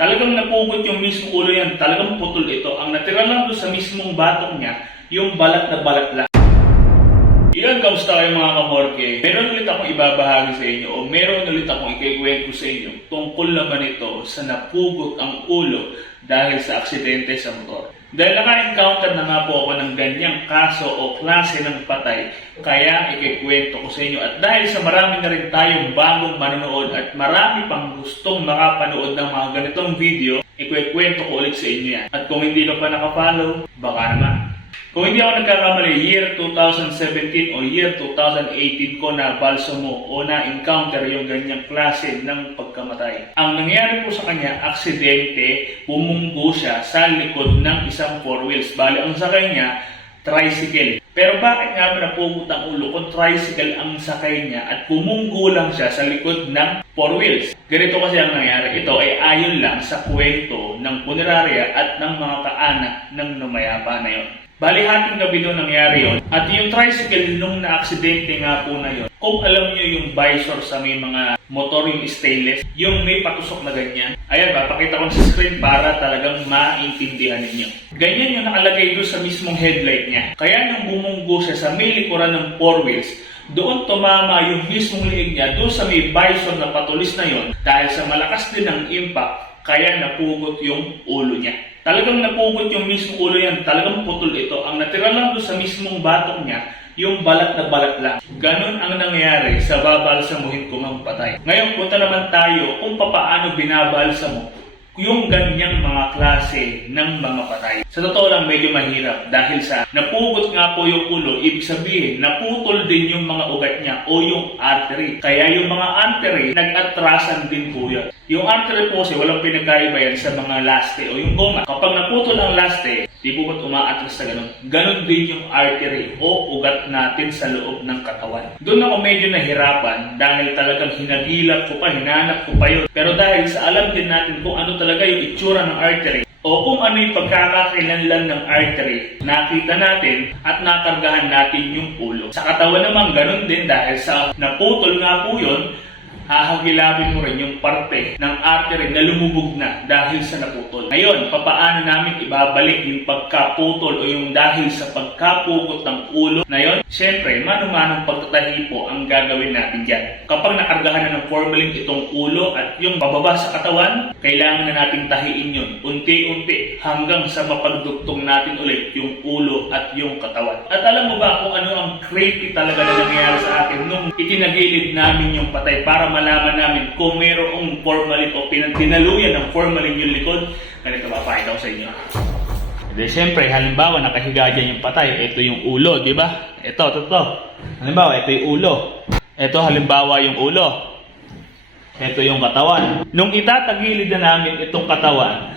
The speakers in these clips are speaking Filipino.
Talagang napugod yung mismong ulo yan, talagang putol ito. Ang natira lang doon sa mismong batok niya, yung balat na balat lang. Iyan, kamusta kayo mga kamorke? Meron ulit akong ibabahagi sa inyo o meron ulit akong ikikwento sa inyo tungkol naman ito sa napugot ang ulo dahil sa aksidente sa motor. Dahil naka-encounter na nga po ako ng ganyang kaso o klase ng patay, kaya ikikwento ko sa inyo. At dahil sa marami na rin tayong bagong manonood at marami pang gustong makapanood ng mga ganitong video, ikikwento ko ulit sa inyo yan. At kung hindi ka pa nakafollow, baka naman. Kung hindi ako nagkakamali, year 2017 o year 2018 ko na balsamo o na-encounter yung ganyang klase ng pagkamatay. Ang nangyari po sa kanya, aksidente, bumunggo siya sa likod ng isang four wheels. Bali, ang sakay niya, tricycle. Pero bakit nga ba napugot ang ulo kung tricycle ang sakay niya at bumunggo lang siya sa likod ng four wheels? Ganito kasi ang nangyari. Ito ay ayon lang sa kwento ng punerarya at ng mga kaanak ng namayapa na yun. Bali, hating gabi doon nangyari yun. At yung tricycle nung na-aksidente nga po na yun, kung alam nyo yung visor sa may mga motor, yung stainless, yung may patusok na ganyan. Ayan ba, pakita ko sa screen para talagang maintindihan ninyo. Ganyan yung nakalagay doon sa mismong headlight niya. Kaya nung bumunggo siya sa may likuran ng four wheels, doon tumama yung mismong liig niya doon sa may visor na patulis na yun. Dahil sa malakas din ng impact, kaya napugot yung ulo niya. Talagang napugot yung mismong ulo yan, talagang putol ito. Ang natira lang doon sa mismong batok niya, yung balat na balat lang. Ganon ang nangyayari sa babalsamuhin kong ang patay. Ngayon, punta naman tayo kung paano binabalsamo yung ganyang mga klase ng mga patay. Sa totoo lang, medyo mahirap dahil sa napugot nga po yung ulo, ibig sabihin, naputol din yung mga ugat niya o yung artery. Kaya yung mga artery, nag-atrasan din po yun. Yung artery po kasi walang pinagkaiba yan sa mga laste o yung goma. Kapag naputol ang laste, di po ba't umaatras na ganun? Ganun din yung artery o ugat natin sa loob ng katawan. Doon ako medyo nahirapan dahil talagang hinagilap ko pa, hinanap ko pa yun. Pero dahil sa alam din natin kung ano talaga yung itsura ng artery o kung ano yung pagkakakilanlan ng artery, nakita natin at nakargahan natin yung ulo. Sa katawan naman ganun din dahil sa naputol nga po yun, hahagilapin mo rin yung parte ng artery na lumubog na dahil sa naputol. Ngayon, papaano namin ibabalik yung pagkaputol o yung dahil sa pagkapugot ng ulo na yun? Siyempre, mano-manong pagtatahi po ang gagawin natin dyan. Kapag nakargahan na ng formalin itong ulo at yung bababa sa katawan, kailangan na nating tahiin yun unti-unti hanggang sa mapagduktong natin ulit yung ulo at yung katawan. At alam mo ba kung ano ang creepy talaga na nangyayari sa akin nung itinagilid namin yung patay para malaman namin kung mayroong formalin o tinaluyan ng formalin yung likod? Ganito mapakita ko sa inyo. Then siyempre, halimbawa nakahiga dyan yung patay, ito yung ulo, di ba? Ito. Halimbawa, ito yung ulo. Ito halimbawa yung ulo. Ito yung katawan. Nung itatagilid na namin itong katawan,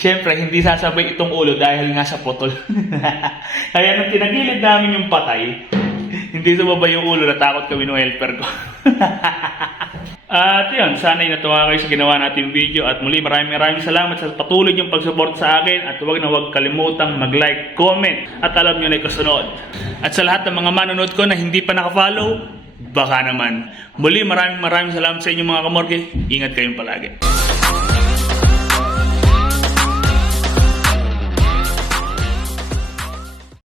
siyempre, hindi sasabay itong ulo dahil nga sa putol. Kaya nung tinagilid namin yung patay, hindi sumabay yung ulo, natakot kami ng helper ko. At yun, sana'y natuwa kayo sa ginawa nating video. At muli, maraming salamat sa patuloy niyong pag-support sa akin. At huwag kalimutang mag-like, comment, at alam nyo na ikasunod. At sa lahat ng mga manonood ko na hindi pa nakafollow, baka naman. Muli, maraming salamat sa inyo mga kamorke. Ingat kayong palagi.